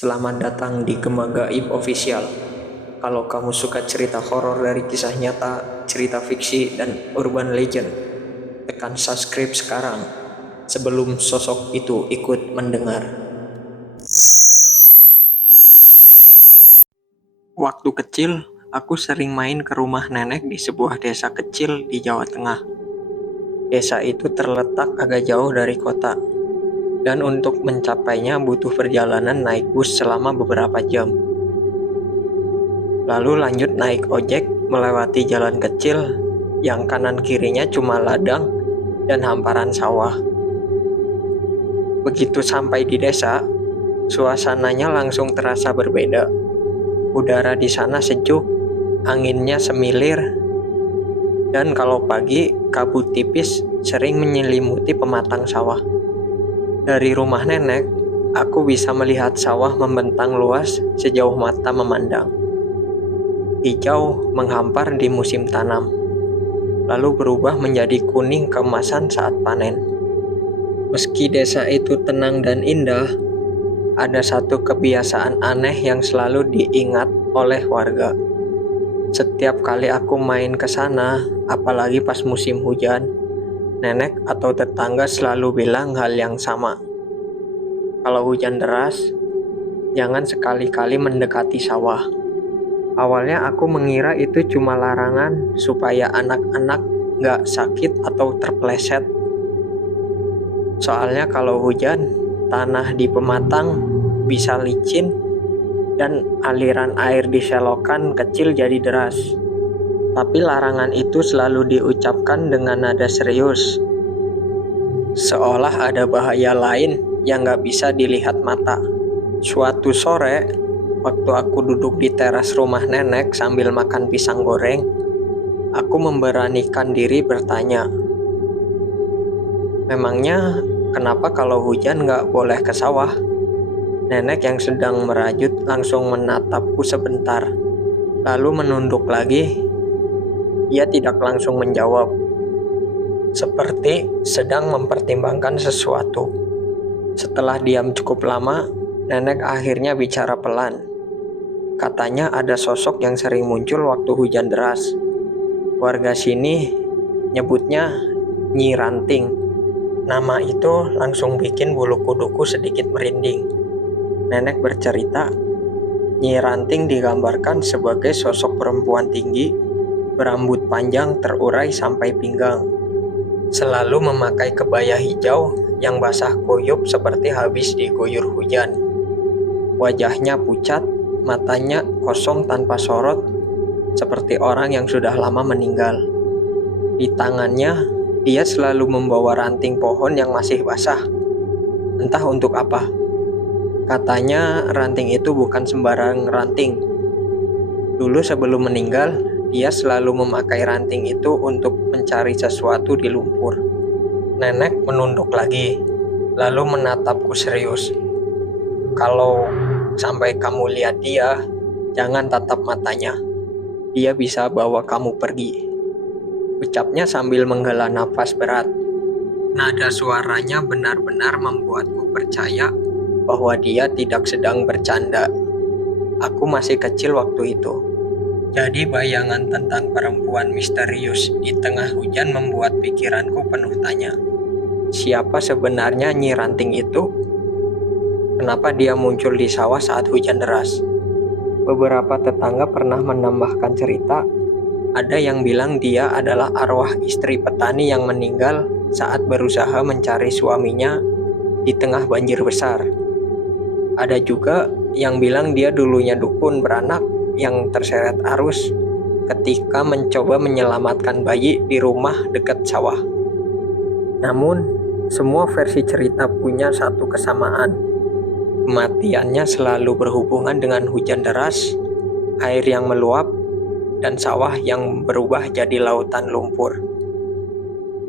Selamat datang di Gema Gaib Official. Kalau kamu suka cerita horor dari kisah nyata, cerita fiksi, dan urban legend, tekan subscribe sekarang sebelum sosok itu ikut mendengar. Waktu kecil, aku sering main ke rumah nenek di sebuah desa kecil di Jawa Tengah. Desa itu terletak agak jauh dari kota, dan untuk mencapainya butuh perjalanan naik bus selama beberapa jam. Lalu lanjut naik ojek melewati jalan kecil yang kanan kirinya cuma ladang dan hamparan sawah. Begitu sampai di desa, suasananya langsung terasa berbeda. Udara di sana sejuk, anginnya semilir, dan kalau pagi kabut tipis sering menyelimuti pematang sawah. Dari rumah nenek, aku bisa melihat sawah membentang luas sejauh mata memandang. Hijau menghampar di musim tanam, lalu berubah menjadi kuning keemasan saat panen. Meski desa itu tenang dan indah, ada satu kebiasaan aneh yang selalu diingat oleh warga. Setiap kali aku main ke sana, apalagi pas musim hujan, nenek atau tetangga selalu bilang hal yang sama. Kalau hujan deras, jangan sekali-kali mendekati sawah. Awalnya aku mengira itu cuma larangan supaya anak-anak nggak sakit atau terpleset. Soalnya kalau hujan, tanah di pematang bisa licin dan aliran air di selokan kecil jadi deras. Tapi larangan itu selalu diucapkan dengan nada serius, seolah ada bahaya lain yang nggak bisa dilihat mata. Suatu sore, waktu aku duduk di teras rumah nenek sambil makan pisang goreng, aku memberanikan diri bertanya, memangnya kenapa kalau hujan nggak boleh ke sawah? Nenek yang sedang merajut langsung menatapku sebentar, lalu menunduk lagi. Ia tidak langsung menjawab, seperti sedang mempertimbangkan sesuatu. Setelah diam cukup lama, nenek akhirnya bicara pelan. Katanya ada sosok yang sering muncul waktu hujan deras. Warga sini nyebutnya Nyi Ranting. Nama itu langsung bikin bulu kuduku sedikit merinding. Nenek bercerita, Nyi Ranting digambarkan sebagai sosok perempuan tinggi, berambut panjang terurai sampai pinggang. Selalu memakai kebaya hijau yang basah kuyup seperti habis diguyur hujan. Wajahnya pucat, matanya kosong tanpa sorot, seperti orang yang sudah lama meninggal. Di tangannya, dia selalu membawa ranting pohon yang masih basah. Entah untuk apa. Katanya ranting itu bukan sembarang ranting. Dulu sebelum meninggal, dia selalu memakai ranting itu untuk mencari sesuatu di lumpur. Nenek menunduk lagi, lalu menatapku serius. Kalau sampai kamu lihat dia, jangan tatap matanya. Dia bisa bawa kamu pergi. Ucapnya sambil menghela nafas berat. Nada suaranya benar-benar membuatku percaya bahwa dia tidak sedang bercanda. Aku masih kecil waktu itu. Jadi bayangan tentang perempuan misterius di tengah hujan membuat pikiranku penuh tanya. Siapa sebenarnya Nyi Ranting itu? Kenapa dia muncul di sawah saat hujan deras? Beberapa tetangga pernah menambahkan cerita. Ada yang bilang dia adalah arwah istri petani yang meninggal saat berusaha mencari suaminya di tengah banjir besar. Ada juga yang bilang dia dulunya dukun beranak yang terseret arus ketika mencoba menyelamatkan bayi di rumah dekat sawah. Namun, semua versi cerita punya satu kesamaan. Kematiannya selalu berhubungan dengan hujan deras, air yang meluap, dan sawah yang berubah jadi lautan lumpur.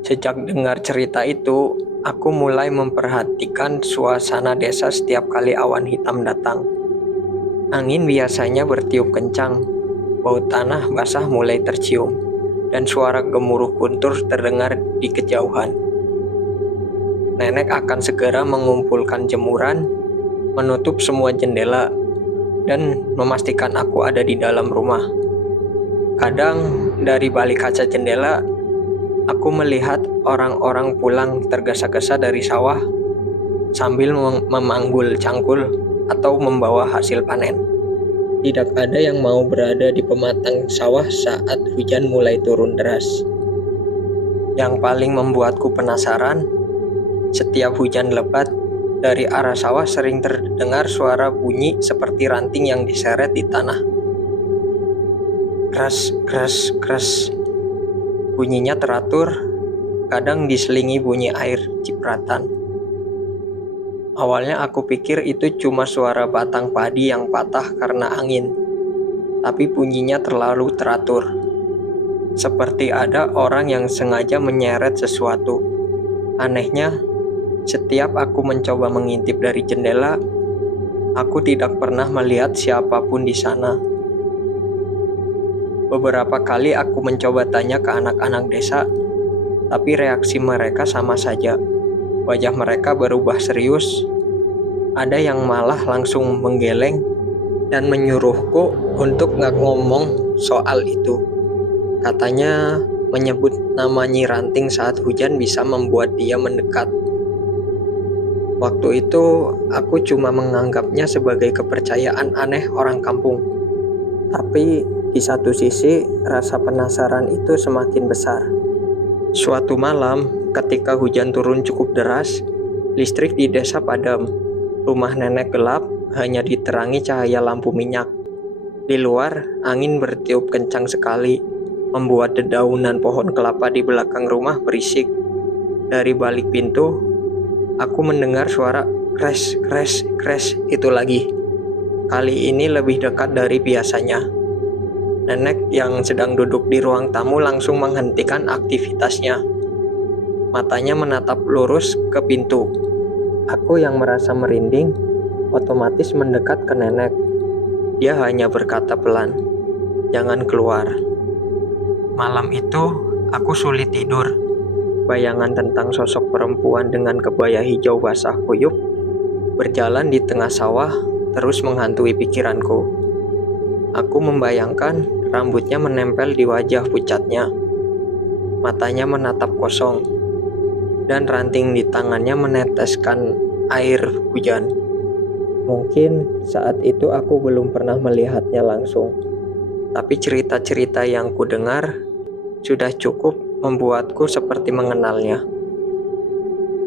Sejak dengar cerita itu, aku mulai memperhatikan suasana desa setiap kali awan hitam datang. Angin biasanya bertiup kencang, bau tanah basah mulai tercium, dan suara gemuruh guntur terdengar di kejauhan. Nenek akan segera mengumpulkan jemuran, menutup semua jendela, dan memastikan aku ada di dalam rumah. Kadang dari balik kaca jendela, aku melihat orang-orang pulang tergesa-gesa dari sawah sambil memanggul cangkul atau membawa hasil panen. Tidak ada yang mau berada di pematang sawah saat hujan mulai turun deras. Yang paling membuatku penasaran, setiap hujan lebat, dari arah sawah sering terdengar suara bunyi seperti ranting yang diseret di tanah. Kras, kras, kras. Bunyinya teratur, kadang diselingi bunyi air cipratan. Awalnya aku pikir itu cuma suara batang padi yang patah karena angin, tapi bunyinya terlalu teratur. Seperti ada orang yang sengaja menyeret sesuatu. Anehnya, setiap aku mencoba mengintip dari jendela, aku tidak pernah melihat siapapun di sana. Beberapa kali aku mencoba tanya ke anak-anak desa, tapi reaksi mereka sama saja. Wajah mereka berubah serius. Ada yang malah langsung menggeleng dan menyuruhku untuk nggak ngomong soal itu. Katanya menyebut nama Nyi Ranting saat hujan bisa membuat dia mendekat. Waktu itu aku cuma menganggapnya sebagai kepercayaan aneh orang kampung. Tapi di satu sisi rasa penasaran itu semakin besar. Suatu malam ketika hujan turun cukup deras, listrik di desa padam. Rumah nenek gelap, hanya diterangi cahaya lampu minyak. Di luar, angin bertiup kencang sekali, membuat dedaunan pohon kelapa di belakang rumah berisik. Dari balik pintu, aku mendengar suara kres, kres, kres itu lagi. Kali ini lebih dekat dari biasanya. Nenek yang sedang duduk di ruang tamu langsung menghentikan aktivitasnya. Matanya menatap lurus ke pintu. Aku yang merasa merinding, otomatis mendekat ke nenek. Dia hanya berkata pelan, "Jangan keluar." Malam itu, aku sulit tidur. Bayangan tentang sosok perempuan dengan kebaya hijau basah kuyup berjalan di tengah sawah terus menghantui pikiranku. Aku membayangkan rambutnya menempel di wajah pucatnya. Matanya menatap kosong, dan ranting di tangannya meneteskan air hujan. Mungkin saat itu aku belum pernah melihatnya langsung. Tapi cerita-cerita yang kudengar sudah cukup membuatku seperti mengenalnya.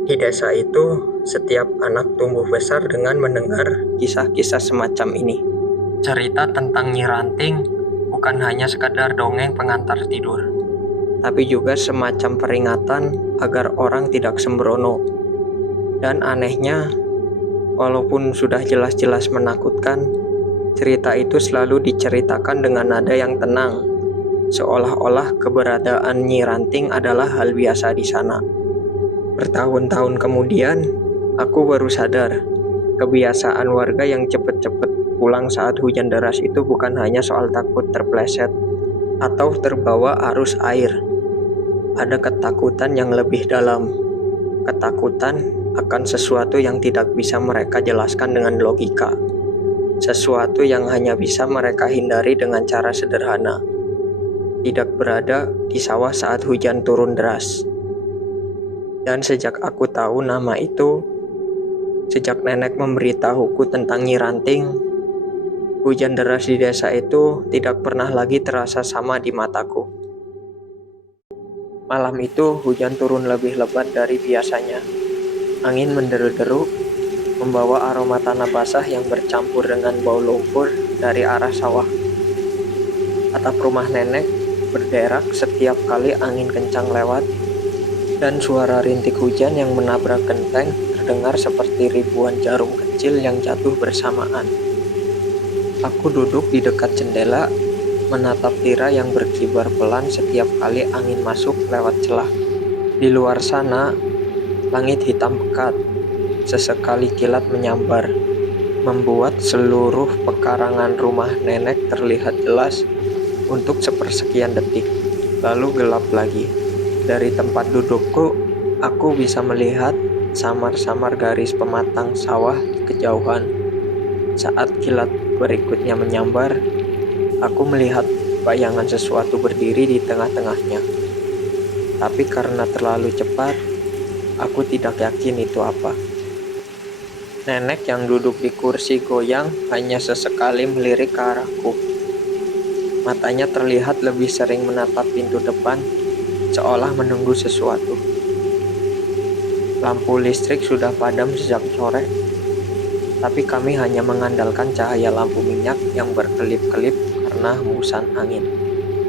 Di desa itu, setiap anak tumbuh besar dengan mendengar kisah-kisah semacam ini. Cerita tentang Nyi Ranting bukan hanya sekadar dongeng pengantar tidur, tapi juga semacam peringatan agar orang tidak sembrono. Dan anehnya, walaupun sudah jelas-jelas menakutkan, cerita itu selalu diceritakan dengan nada yang tenang, seolah-olah keberadaan Nyi Ranting adalah hal biasa di sana. Bertahun-tahun kemudian, aku baru sadar, kebiasaan warga yang cepat-cepat pulang saat hujan deras itu bukan hanya soal takut terpleset atau terbawa arus air. Ada ketakutan yang lebih dalam, ketakutan akan sesuatu yang tidak bisa mereka jelaskan dengan logika. Sesuatu yang hanya bisa mereka hindari dengan cara sederhana. Tidak berada di sawah saat hujan turun deras. Dan sejak aku tahu nama itu, sejak nenek memberitahuku tentang Nyi Ranting, hujan deras di desa itu tidak pernah lagi terasa sama di mataku. Malam itu hujan turun lebih lebat dari biasanya. Angin menderu-deru, membawa aroma tanah basah yang bercampur dengan bau lumpur dari arah sawah. Atap rumah nenek berderak setiap kali angin kencang lewat, dan suara rintik hujan yang menabrak genteng terdengar seperti ribuan jarum kecil yang jatuh bersamaan. Aku duduk di dekat jendela, menatap tirai yang berkibar pelan setiap kali angin masuk lewat celah. Di luar sana, langit hitam pekat, sesekali kilat menyambar, membuat seluruh pekarangan rumah nenek terlihat jelas untuk sepersekian detik, lalu gelap lagi. Dari tempat dudukku, aku bisa melihat samar-samar garis pematang sawah di kejauhan. Saat kilat berikutnya menyambar, aku melihat bayangan sesuatu berdiri di tengah-tengahnya. Tapi karena terlalu cepat, aku tidak yakin itu apa. Nenek yang duduk di kursi goyang hanya sesekali melirik ke arahku. Matanya terlihat lebih sering menatap pintu depan, seolah menunggu sesuatu. Lampu listrik sudah padam sejak sore, tapi kami hanya mengandalkan cahaya lampu minyak yang berkelip-kelip karena hembusan angin.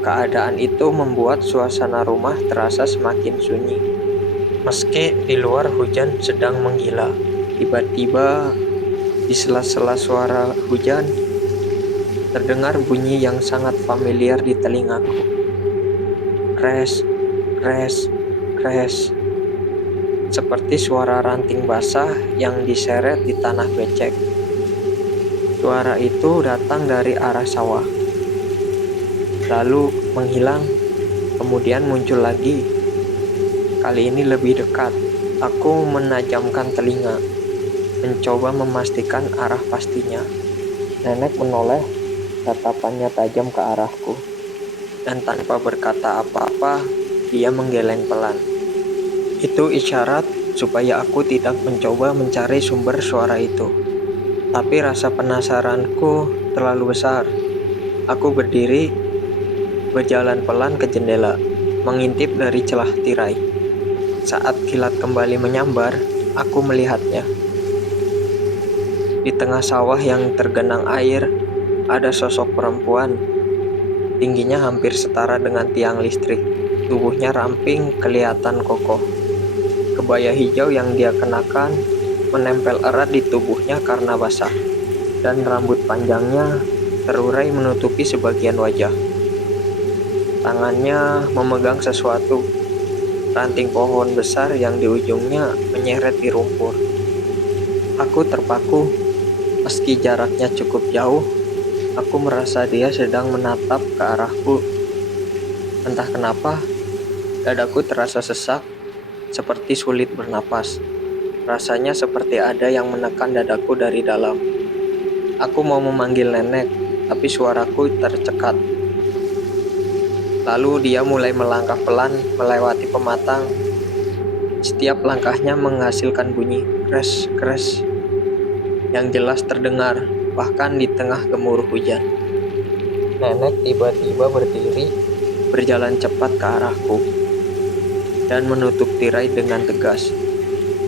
Keadaan itu membuat suasana rumah terasa semakin sunyi. Meski di luar hujan sedang menggila, tiba-tiba di sela-sela suara hujan, terdengar bunyi yang sangat familiar di telingaku. Kres, kres, kres. Seperti suara ranting basah yang diseret di tanah becek. Suara itu datang dari arah sawah, lalu menghilang, kemudian muncul lagi. Kali ini lebih dekat. Aku menajamkan telinga, mencoba memastikan arah pastinya. Nenek menoleh, tatapannya tajam ke arahku, dan tanpa berkata apa-apa, dia menggeleng pelan. Itu isyarat supaya aku tidak mencoba mencari sumber suara itu. Tapi rasa penasaranku terlalu besar. Aku berdiri, berjalan pelan ke jendela, mengintip dari celah tirai. Saat kilat kembali menyambar, aku melihatnya. Di tengah sawah yang tergenang air, ada sosok perempuan. Tingginya hampir setara dengan tiang listrik. Tubuhnya ramping, kelihatan kokoh. Kebaya hijau yang dia kenakan menempel erat di tubuhnya karena basah, dan rambut panjangnya terurai menutupi sebagian wajah. Tangannya memegang sesuatu, ranting pohon besar yang di ujungnya menyeret di rumpur. Aku terpaku, meski jaraknya cukup jauh, aku merasa dia sedang menatap ke arahku. Entah kenapa, dadaku terasa sesak, seperti sulit bernapas. Rasanya seperti ada yang menekan dadaku dari dalam. Aku mau memanggil nenek, tapi suaraku tercekat. Lalu dia mulai melangkah pelan melewati pematang. Setiap langkahnya menghasilkan bunyi kres-kres yang jelas terdengar, bahkan di tengah gemuruh hujan. Nenek tiba-tiba berdiri, berjalan cepat ke arahku, dan menutup tirai dengan tegas.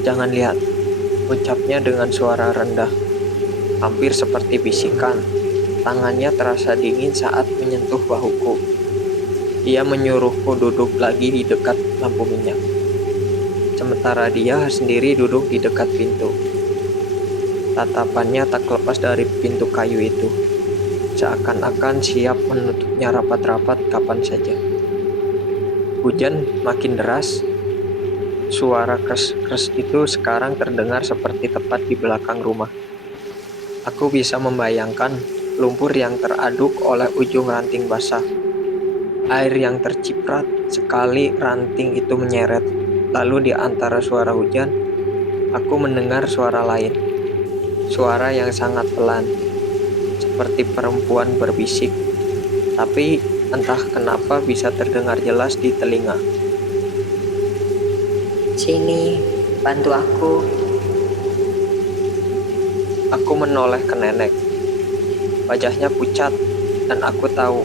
"Jangan lihat," ucapnya dengan suara rendah, hampir seperti bisikan. Tangannya terasa dingin saat menyentuh bahuku. Dia menyuruhku duduk lagi di dekat lampu minyak. Sementara dia sendiri duduk di dekat pintu. Tatapannya tak lepas dari pintu kayu itu, seakan-akan siap menutupnya rapat-rapat kapan saja. Hujan makin deras. Suara kres-kres itu sekarang terdengar seperti tepat di belakang rumah. Aku bisa membayangkan lumpur yang teraduk oleh ujung ranting basah. Air yang terciprat sekali ranting itu menyeret. Lalu di antara suara hujan, aku mendengar suara lain. Suara yang sangat pelan, seperti perempuan berbisik, tapi entah kenapa bisa terdengar jelas di telinga. "Sini, bantu aku." Aku menoleh ke nenek. Wajahnya pucat, dan aku tahu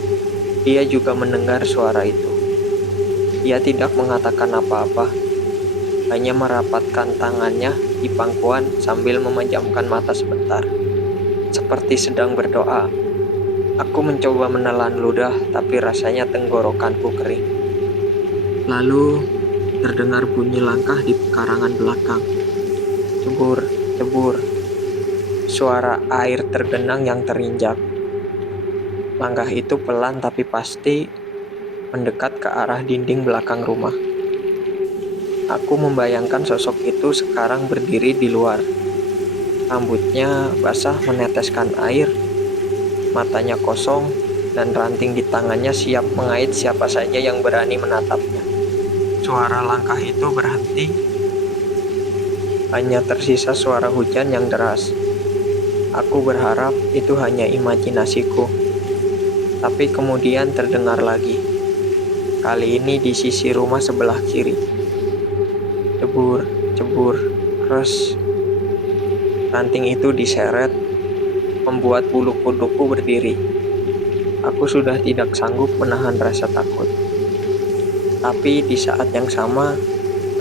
dia juga mendengar suara itu. Dia tidak mengatakan apa-apa, hanya merapatkan tangannya di pangkuan sambil memejamkan mata sebentar, seperti sedang berdoa. Aku mencoba menelan ludah, tapi rasanya tenggorokanku kering. Lalu terdengar bunyi langkah di pekarangan belakang. Cebur, cebur. Suara air tergenang yang terinjak. Langkah itu pelan tapi pasti, mendekat ke arah dinding belakang rumah. Aku membayangkan sosok itu sekarang berdiri di luar. Rambutnya basah meneteskan air, matanya kosong, dan ranting di tangannya siap mengait siapa saja yang berani menatapnya. Suara langkah itu berhenti. Hanya tersisa suara hujan yang deras. Aku berharap itu hanya imajinasiku, tapi kemudian terdengar lagi. Kali ini di sisi rumah sebelah kiri. Cebur, cebur, kres. Ranting itu diseret, membuat bulu kuduku berdiri. Aku sudah tidak sanggup menahan rasa takut. Tapi di saat yang sama,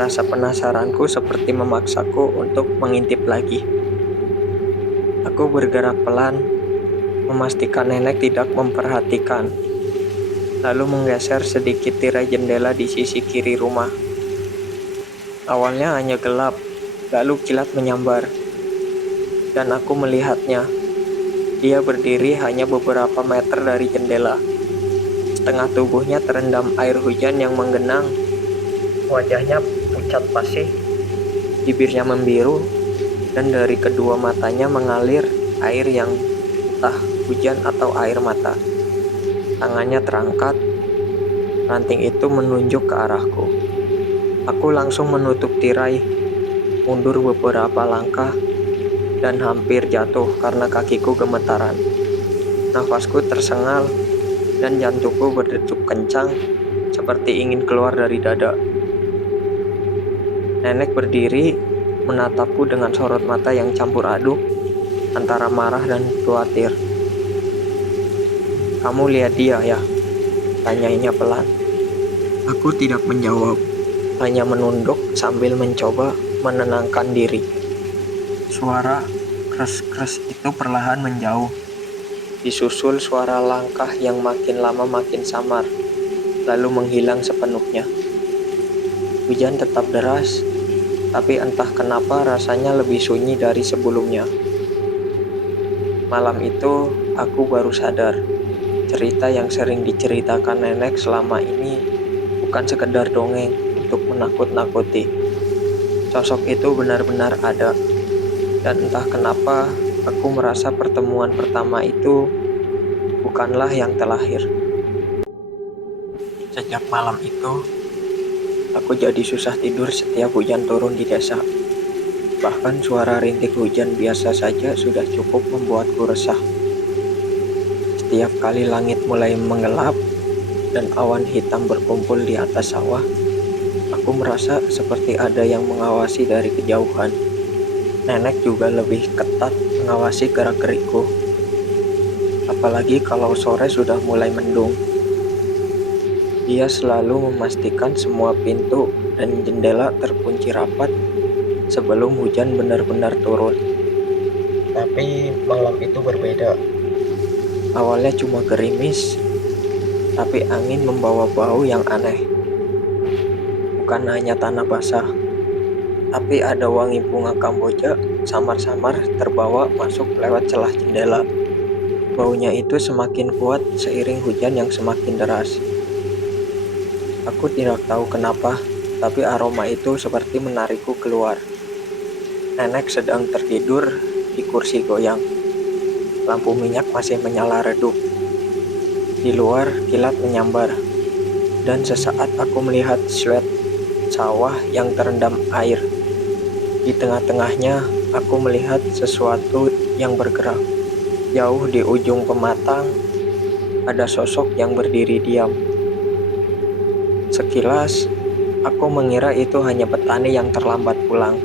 rasa penasaranku seperti memaksaku untuk mengintip lagi. Aku bergerak pelan, memastikan nenek tidak memperhatikan, lalu menggeser sedikit tirai jendela di sisi kiri rumah. Awalnya hanya gelap, lalu kilat menyambar, dan aku melihatnya. Dia berdiri hanya beberapa meter dari jendela. Setengah tubuhnya terendam air hujan yang menggenang. Wajahnya pucat pasih, bibirnya membiru, dan dari kedua matanya mengalir air yang entah hujan atau air mata. Tangannya terangkat, ranting itu menunjuk ke arahku. Aku langsung menutup tirai, mundur beberapa langkah, dan hampir jatuh karena kakiku gemetaran. Nafasku tersengal, dan jantungku berdetak kencang, seperti ingin keluar dari dada. Nenek berdiri, menatapku dengan sorot mata yang campur aduk, antara marah dan khawatir. "Kamu lihat dia ya?" tanyanya pelan. Aku tidak menjawab, hanya menunduk sambil mencoba menenangkan diri. Suara kres-kres itu perlahan menjauh, disusul suara langkah yang makin lama makin samar, lalu menghilang sepenuhnya. Hujan tetap deras, tapi entah kenapa rasanya lebih sunyi dari sebelumnya. Malam itu, aku baru sadar, cerita yang sering diceritakan nenek selama ini bukan sekedar dongeng untuk menakut-nakuti. Sosok itu benar-benar ada. Dan entah kenapa, aku merasa pertemuan pertama itu bukanlah yang terakhir. Sejak malam itu, aku jadi susah tidur setiap hujan turun di desa. Bahkan suara rintik hujan biasa saja sudah cukup membuatku resah. Setiap kali langit mulai menggelap dan awan hitam berkumpul di atas sawah, aku merasa seperti ada yang mengawasi dari kejauhan. Nenek juga lebih ketat mengawasi gerak-gerikku, apalagi kalau sore sudah mulai mendung. Dia selalu memastikan semua pintu dan jendela terkunci rapat sebelum hujan benar-benar turun. Tapi malam itu berbeda. Awalnya cuma gerimis, tapi angin membawa bau yang aneh. Bukan hanya tanah basah, tapi ada wangi bunga kamboja samar-samar terbawa masuk lewat celah jendela. Baunya itu semakin kuat seiring hujan yang semakin deras. Aku tidak tahu kenapa, tapi aroma itu seperti menarikku keluar. Nenek sedang tertidur di kursi goyang. Lampu minyak masih menyala redup. Di luar kilat menyambar, dan sesaat aku melihat siluet sawah yang terendam air. Di tengah-tengahnya, aku melihat sesuatu yang bergerak. Jauh di ujung pematang, ada sosok yang berdiri diam. Sekilas, aku mengira itu hanya petani yang terlambat pulang.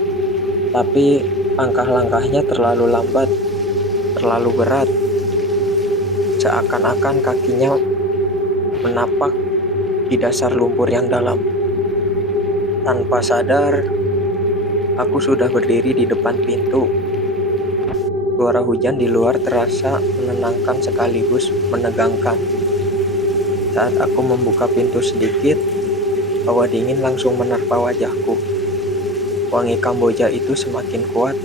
Tapi langkah-langkahnya terlalu lambat, terlalu berat. Seakan-akan kakinya menapak di dasar lumpur yang dalam. Tanpa sadar, aku sudah berdiri di depan pintu. Suara hujan di luar terasa menenangkan sekaligus menegangkan. Saat aku membuka pintu sedikit, hawa dingin langsung menerpa wajahku. Wangi kamboja itu semakin kuat,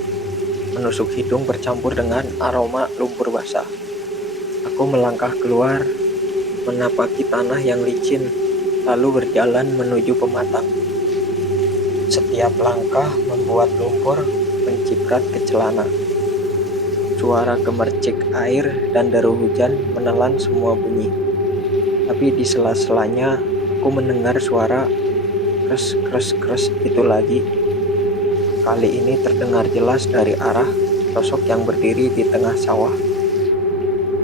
menusuk hidung bercampur dengan aroma lumpur basah. Aku melangkah keluar, menapaki tanah yang licin, lalu berjalan menuju pematang. Setiap langkah membuat lumpur menciprat ke celana. Suara gemercik air dan deru hujan menelan semua bunyi. Tapi di sela-selanya aku mendengar suara kres-kres-kres itu lagi. Kali ini terdengar jelas dari arah sosok yang berdiri di tengah sawah.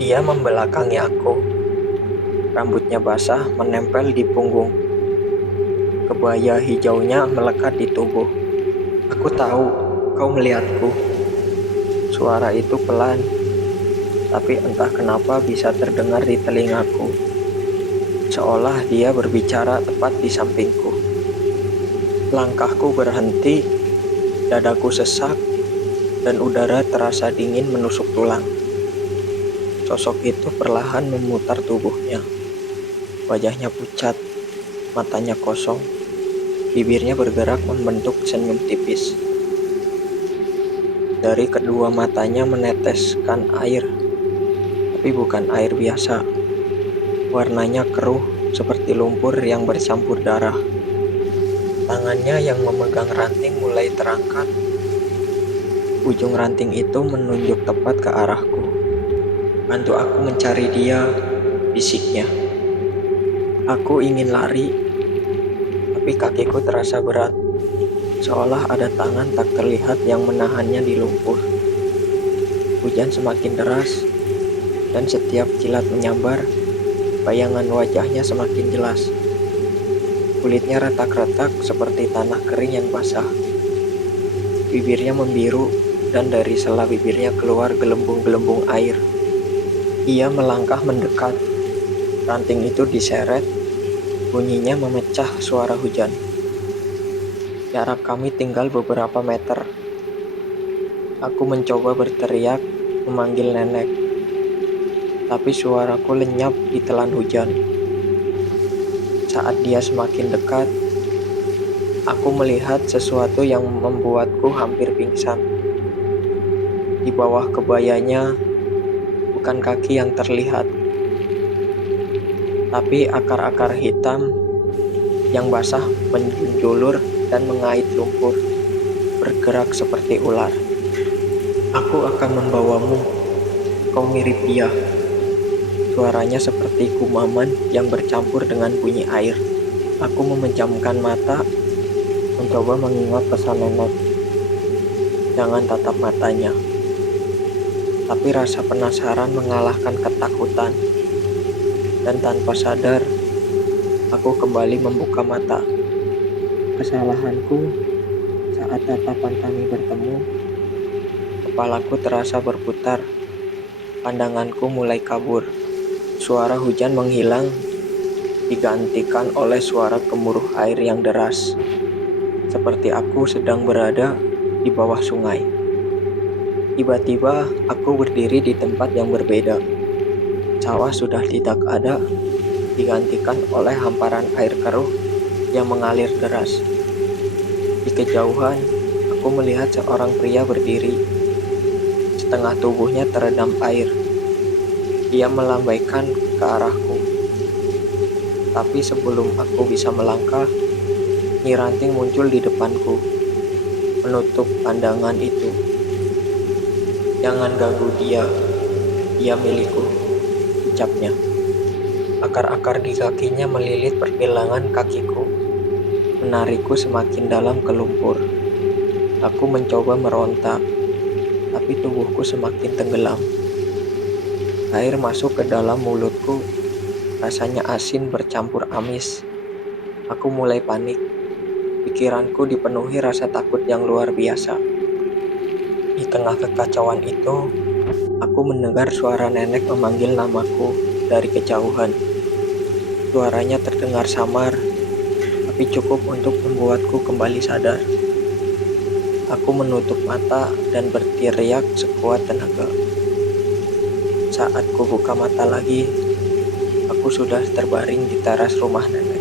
Dia membelakangi aku. Rambutnya basah menempel di punggung. Kebaya hijaunya melekat di tubuh. Aku tahu kau melihatku. Suara itu pelan, tapi entah kenapa bisa terdengar di telingaku. Seolah dia berbicara tepat di sampingku. Langkahku berhenti, dadaku sesak, dan udara terasa dingin menusuk tulang. Sosok itu perlahan memutar tubuhnya. Wajahnya pucat, matanya kosong, bibirnya bergerak membentuk senyum tipis. Dari kedua matanya meneteskan air, tapi bukan air biasa. Warnanya keruh seperti lumpur yang bercampur darah. Tangannya yang memegang ranting mulai terangkat. Ujung ranting itu menunjuk tepat ke arahku. "Bantu aku mencari dia," bisiknya. Aku ingin lari, tapi kakiku terasa berat, seolah ada tangan tak terlihat yang menahannya di lumpur. Hujan semakin deras, dan setiap kilat menyambar, bayangan wajahnya semakin jelas. Kulitnya retak-retak seperti tanah kering yang basah. Bibirnya membiru, dan dari sela bibirnya keluar gelembung-gelembung air. Ia melangkah mendekat. Ranting itu diseret, bunyinya memecah suara hujan. Jarak kami tinggal beberapa meter. Aku mencoba berteriak, memanggil nenek, tapi suaraku lenyap di telan hujan. Saat dia semakin dekat, aku melihat sesuatu yang membuatku hampir pingsan. Di bawah kebayanya, bukan kaki yang terlihat, tapi akar-akar hitam yang basah menjulur dan mengait lumpur, bergerak seperti ular. "Aku akan membawamu, kau mirip dia." Suaranya seperti gumaman yang bercampur dengan bunyi air. Aku memejamkan mata, mencoba mengingat pesan nenek. Jangan tatap matanya. Tapi rasa penasaran mengalahkan ketakutan. Dan tanpa sadar, aku kembali membuka mata. Kesalahanku, saat tatapan kami bertemu, kepalaku terasa berputar. Pandanganku mulai kabur. Suara hujan menghilang, digantikan oleh suara gemuruh air yang deras. Seperti aku sedang berada di bawah sungai. Tiba-tiba aku berdiri di tempat yang berbeda. Sawah sudah tidak ada, digantikan oleh hamparan air keruh yang mengalir deras. Di kejauhan, aku melihat seorang pria berdiri. Setengah tubuhnya terendam air. Dia melambaikan ke arahku. Tapi sebelum aku bisa melangkah, Nyi Ranting muncul di depanku, menutup pandangan itu. "Jangan ganggu dia, dia milikku," ucapnya. Akar-akar di kakinya melilit pergelangan kakiku, menarikku semakin dalam ke lumpur. Aku mencoba meronta, tapi tubuhku semakin tenggelam. Air masuk ke dalam mulutku, rasanya asin bercampur amis. Aku mulai panik. Pikiranku dipenuhi rasa takut yang luar biasa. Di tengah kekacauan itu, aku mendengar suara nenek memanggil namaku dari kejauhan. Suaranya terdengar samar, tapi cukup untuk membuatku kembali sadar. Aku menutup mata dan berteriak sekuat tenaga. Saat ku buka mata lagi, aku sudah terbaring di teras rumah nenek.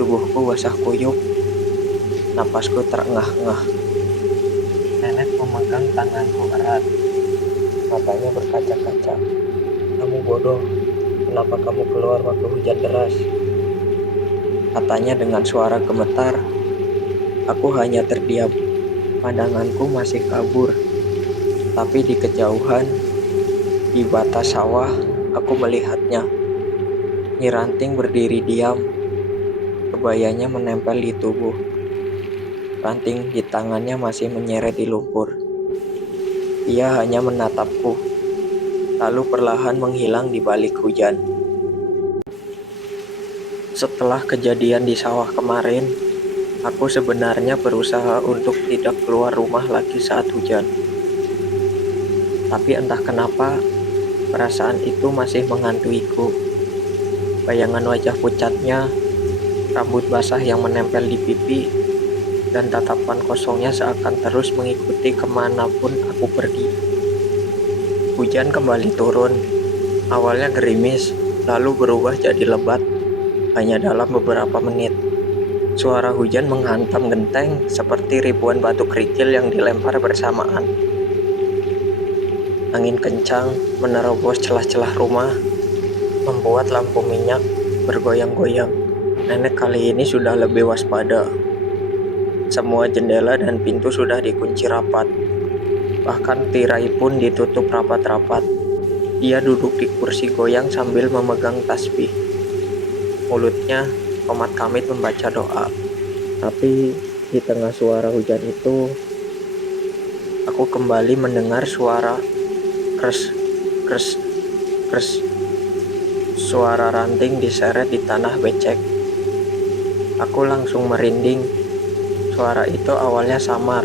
Tubuhku basah kuyup, napasku terengah-engah. Nenek memegang tanganku erat, matanya berkaca-kaca. "Kamu bodoh, kenapa kamu keluar waktu hujan deras?" katanya dengan suara gemetar. Aku hanya terdiam, pandanganku masih kabur. Tapi di kejauhan, di batas sawah, aku melihatnya. Nyi Ranting berdiri diam, kebayanya menempel di tubuh. Ranting di tangannya masih menyeret di lumpur. Ia hanya menatapku, lalu perlahan menghilang di balik hujan. Setelah kejadian di sawah kemarin, aku sebenarnya berusaha untuk tidak keluar rumah lagi saat hujan. Tapi entah kenapa, perasaan itu masih menghantuiku. Bayangan wajah pucatnya, rambut basah yang menempel di pipi, dan tatapan kosongnya seakan terus mengikuti kemanapun aku pergi. Hujan kembali turun, awalnya gerimis, lalu berubah jadi lebat hanya dalam beberapa menit. Suara hujan menghantam genteng seperti ribuan batu kerikil yang dilempar bersamaan. Angin kencang menerobos celah-celah rumah, membuat lampu minyak bergoyang-goyang. Nenek kali ini sudah lebih waspada. Semua jendela dan pintu sudah dikunci rapat. Bahkan tirai pun ditutup rapat-rapat. Ia duduk di kursi goyang sambil memegang tasbih. Mulutnya komat kamit membaca doa. Tapi di tengah suara hujan itu, aku kembali mendengar suara kres, kres, kres. Suara ranting diseret di tanah becek. Aku langsung merinding. Suara itu awalnya samar,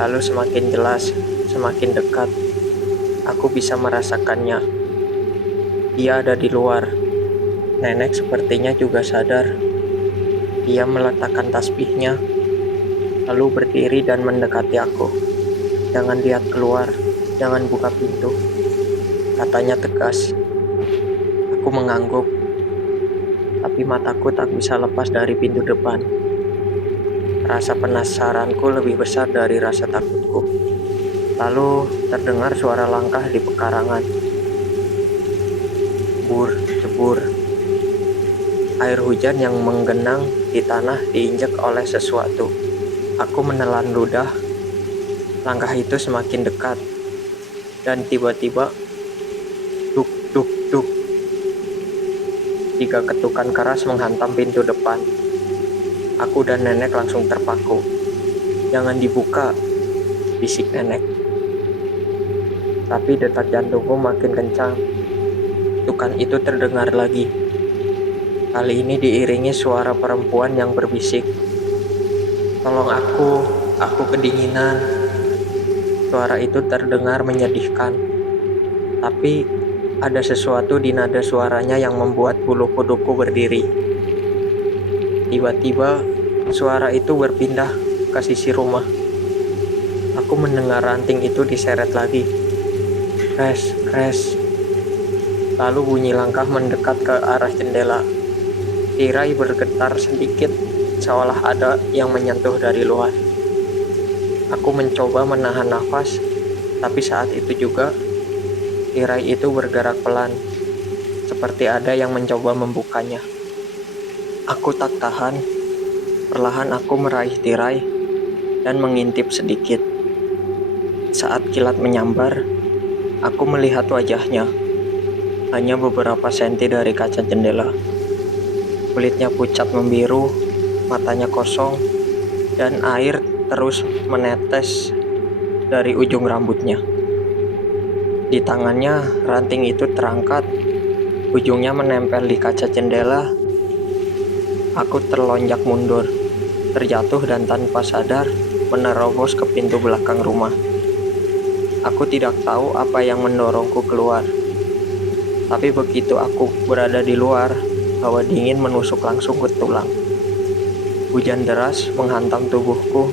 lalu semakin jelas, semakin dekat. Aku bisa merasakannya. Ia ada di luar. Nenek sepertinya juga sadar. Ia meletakkan tasbihnya, lalu berdiri dan mendekati aku. "Jangan lihat keluar, jangan buka pintu," katanya tegas. Aku mengangguk, tapi mataku tak bisa lepas dari pintu depan. Rasa penasaranku lebih besar dari rasa takutku. Lalu terdengar suara langkah di pekarangan. Jebur, jebur. Air hujan yang menggenang di tanah diinjak oleh sesuatu. Aku menelan ludah. Langkah itu semakin dekat. Dan tiba-tiba, duk, duk, duk. 3 ketukan keras menghantam pintu depan. Aku dan nenek langsung terpaku. "Jangan dibuka," bisik nenek. Tapi detak jantungku makin kencang. Ketukan itu terdengar lagi. Kali ini diiringi suara perempuan yang berbisik. "Tolong aku kedinginan." Suara itu terdengar menyedihkan. Tapi ada sesuatu di nada suaranya yang membuat bulu kuduku berdiri. Tiba-tiba suara itu berpindah ke sisi rumah. Aku mendengar ranting itu diseret lagi. Kres, kres. Lalu bunyi langkah mendekat ke arah jendela. Tirai bergetar sedikit, seolah ada yang menyentuh dari luar. Aku mencoba menahan nafas, tapi saat itu juga tirai itu bergerak pelan, seperti ada yang mencoba membukanya. Aku tak tahan. Perlahan aku meraih tirai dan mengintip sedikit. Saat kilat menyambar, aku melihat wajahnya. Hanya beberapa senti dari kaca jendela. Kulitnya pucat membiru, matanya kosong, dan air terus menetes dari ujung rambutnya. Di tangannya, ranting itu terangkat, ujungnya menempel di kaca jendela. Aku terlonjak mundur, terjatuh dan tanpa sadar menerobos ke pintu belakang rumah. Aku tidak tahu apa yang mendorongku keluar. Tapi begitu aku berada di luar, hawa dingin menusuk langsung ke tulang. Hujan deras menghantam tubuhku,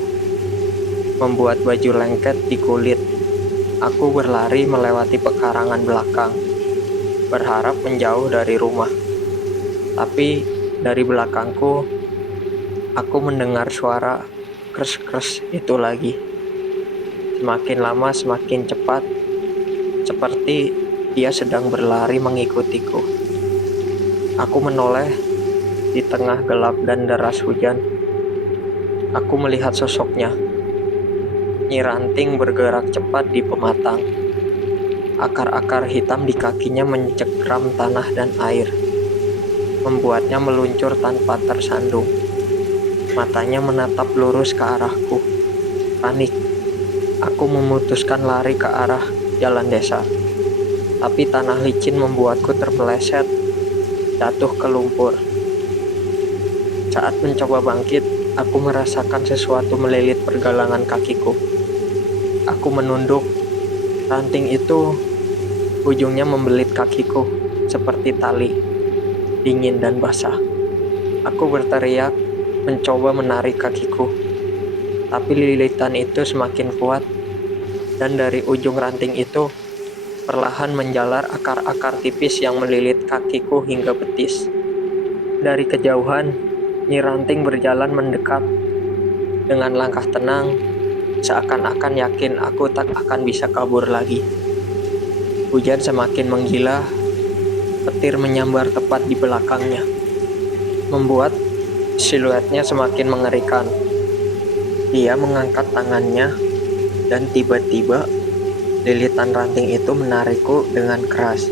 membuat baju lengket di kulit. Aku berlari melewati pekarangan belakang, berharap menjauh dari rumah. Tapi dari belakangku, aku mendengar suara kres-kres itu lagi. Semakin lama semakin cepat, seperti dia sedang berlari mengikutiku. Aku menoleh di tengah gelap dan deras hujan. Aku melihat sosoknya. Nyi Ranting bergerak cepat di pematang. Akar-akar hitam di kakinya mencekram tanah dan air, membuatnya meluncur tanpa tersandung. Matanya menatap lurus ke arahku. Panik. Aku memutuskan lari ke arah jalan desa, tapi tanah licin membuatku terpeleset, jatuh ke lumpur. Saat mencoba bangkit, aku merasakan sesuatu melilit pergelangan kakiku. Aku menunduk, ranting itu ujungnya membelit kakiku seperti tali, dingin dan basah. Aku berteriak, mencoba menarik kakiku, tapi lilitan itu semakin kuat, dan dari ujung ranting itu perlahan menjalar akar-akar tipis yang melilit kakiku hingga betis. Dari kejauhan, Nyi Ranting berjalan mendekat dengan langkah tenang, seakan-akan yakin aku tak akan bisa kabur lagi. Hujan semakin menggila, petir menyambar tepat di belakangnya, membuat siluetnya semakin mengerikan. Dia mengangkat tangannya, dan tiba-tiba lilitan ranting itu menarikku dengan keras,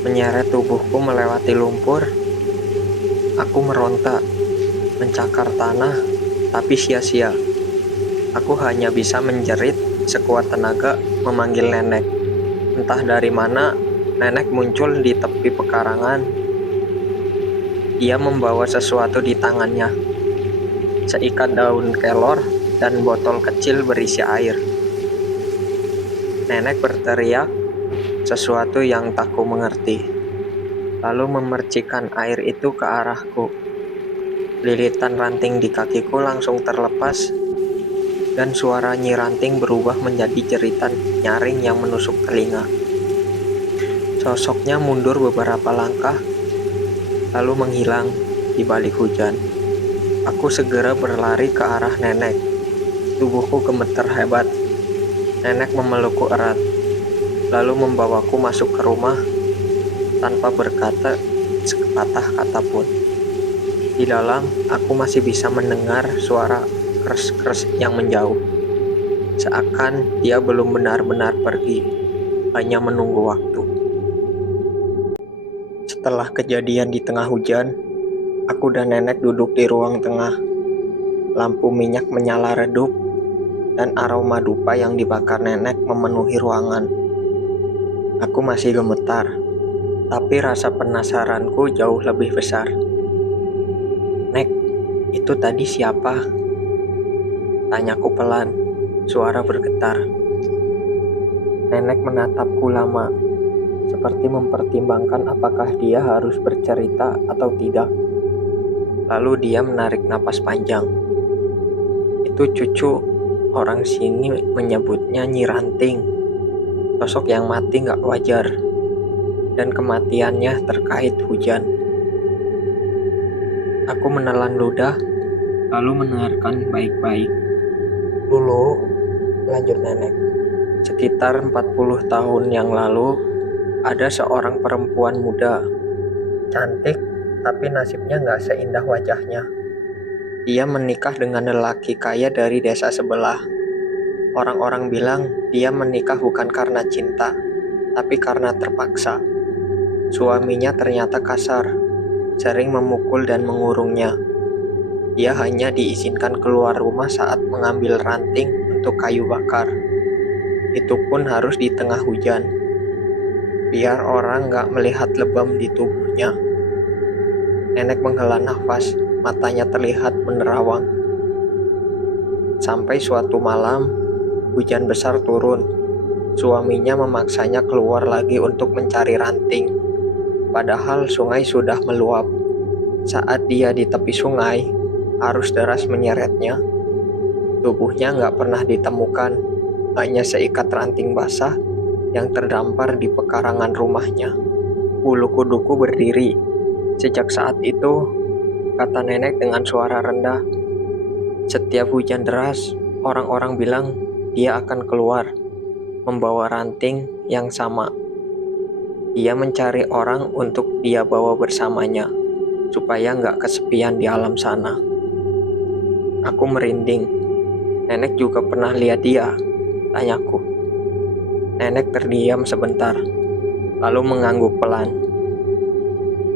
menyeret tubuhku melewati lumpur. Aku meronta, mencakar tanah, tapi sia-sia. Aku hanya bisa menjerit sekuat tenaga memanggil nenek. Entah dari mana, nenek muncul di tepi pekarangan. Dia membawa sesuatu di tangannya, seikat daun kelor dan botol kecil berisi air. Nenek berteriak sesuatu yang tak ku mengerti, lalu memercikan air itu ke arahku. Lilitan ranting di kakiku langsung terlepas, dan suara Nyi Ranting berubah menjadi jeritan nyaring yang menusuk telinga. Sosoknya mundur beberapa langkah, lalu menghilang di balik hujan. Aku segera berlari ke arah nenek. Tubuhku gemeter hebat. Nenek memelukku erat, lalu membawaku masuk ke rumah tanpa berkata sepatah kata pun. Di dalam, aku masih bisa mendengar suara kres-kres yang menjauh. Seakan dia belum benar-benar pergi, hanya menunggu waktu. Setelah kejadian di tengah hujan, aku dan nenek duduk di ruang tengah. Lampu minyak menyala redup, dan aroma dupa yang dibakar nenek memenuhi ruangan. Aku masih gemetar, tapi rasa penasaranku jauh lebih besar. "Nek, itu tadi siapa?" tanyaku pelan, suara bergetar. Nenek menatapku lama, seperti mempertimbangkan apakah dia harus bercerita atau tidak. Lalu dia menarik napas panjang. "Itu cucu, orang sini menyebutnya Nyi Ranting. Sosok yang mati gak wajar, dan kematiannya terkait hujan." Aku menelan ludah, lalu mendengarkan baik-baik. "Dulu," lanjut nenek, "sekitar 40 tahun yang lalu, ada seorang perempuan muda, cantik, tapi nasibnya gak seindah wajahnya. Dia menikah dengan lelaki kaya dari desa sebelah. Orang-orang bilang dia menikah bukan karena cinta, tapi karena terpaksa. Suaminya ternyata kasar, sering memukul dan mengurungnya. Dia hanya diizinkan keluar rumah saat mengambil ranting untuk kayu bakar. Itu pun harus di tengah hujan, biar orang gak melihat lebam di tubuhnya." Nenek menghela nafas, matanya terlihat menerawang. Sampai suatu malam, hujan besar turun. Suaminya memaksanya keluar lagi untuk mencari ranting, padahal sungai sudah meluap. Saat dia di tepi sungai, arus deras menyeretnya. Tubuhnya gak pernah ditemukan, hanya seikat ranting basah yang terdampar di pekarangan rumahnya. Bulu kuduku berdiri. Sejak saat itu, kata nenek dengan suara rendah, setiap hujan deras, orang-orang bilang dia akan keluar, membawa ranting yang sama. Dia mencari orang untuk dia bawa bersamanya, supaya gak kesepian di alam sana. Aku merinding. "Nenek juga pernah lihat dia?" tanyaku. Nenek terdiam sebentar, lalu mengangguk pelan.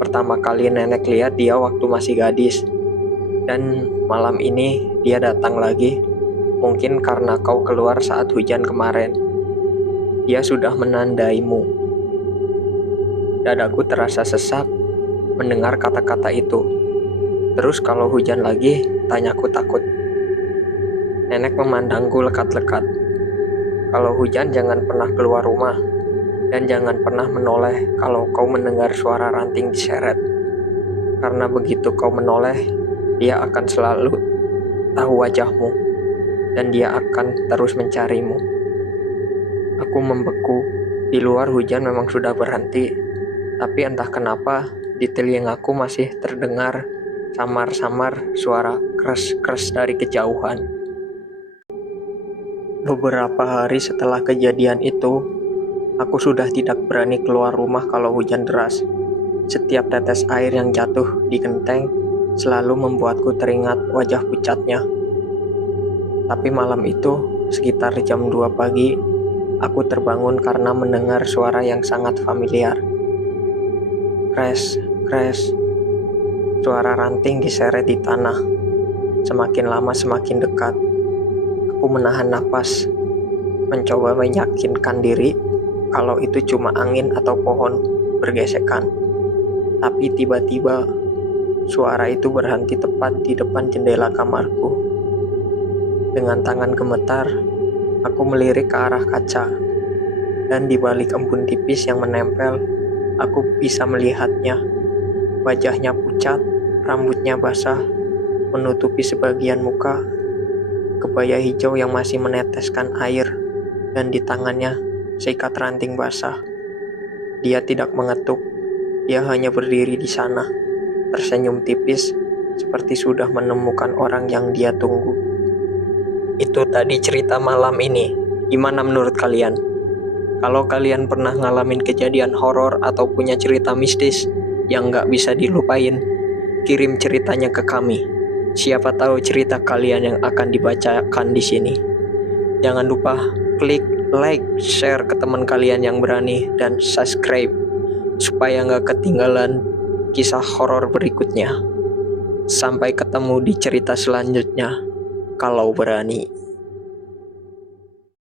"Pertama kali nenek lihat dia waktu masih gadis, dan malam ini dia datang lagi. Mungkin karena kau keluar saat hujan kemarin. Dia sudah menandaimu. Dadaku terasa sesak mendengar kata-kata itu. Terus kalau hujan lagi, tanyaku takut. Nenek memandangku lekat-lekat. Kalau hujan jangan pernah keluar rumah. Dan jangan pernah menoleh kalau kau mendengar suara ranting diseret. Karena begitu kau menoleh, dia akan selalu tahu wajahmu. Dan dia akan terus mencarimu. Aku membeku. Di luar hujan memang sudah berhenti. Tapi entah kenapa di telingaku masih terdengar samar-samar suara kres-kres dari kejauhan. Beberapa hari setelah kejadian itu, aku sudah tidak berani keluar rumah kalau hujan deras. Setiap tetes air yang jatuh di genteng selalu membuatku teringat wajah pucatnya. Tapi malam itu, sekitar jam 2 pagi, aku terbangun karena mendengar suara yang sangat familiar. Kres, kres. Suara ranting diseret di tanah. Semakin lama semakin dekat. Aku menahan napas, mencoba meyakinkan diri kalau itu cuma angin atau pohon bergesekan. Tapi tiba-tiba suara itu berhenti tepat di depan jendela kamarku. Dengan tangan gemetar, aku melirik ke arah kaca. Dan di balik embun tipis yang menempel, aku bisa melihatnya. Wajahnya pucat, rambutnya basah, menutupi sebagian muka, kebaya hijau yang masih meneteskan air, dan di tangannya seikat ranting basah. Dia tidak mengetuk, dia hanya berdiri di sana, tersenyum tipis, seperti sudah menemukan orang yang dia tunggu. Itu tadi cerita malam ini. Gimana menurut kalian? Kalau kalian pernah ngalamin kejadian horor atau punya cerita mistis yang nggak bisa dilupain, kirim ceritanya ke kami. Siapa tahu cerita kalian yang akan dibacakan di sini. Jangan lupa klik like, share ke teman kalian yang berani, dan subscribe supaya nggak ketinggalan kisah horor berikutnya. Sampai ketemu di cerita selanjutnya, kalau berani.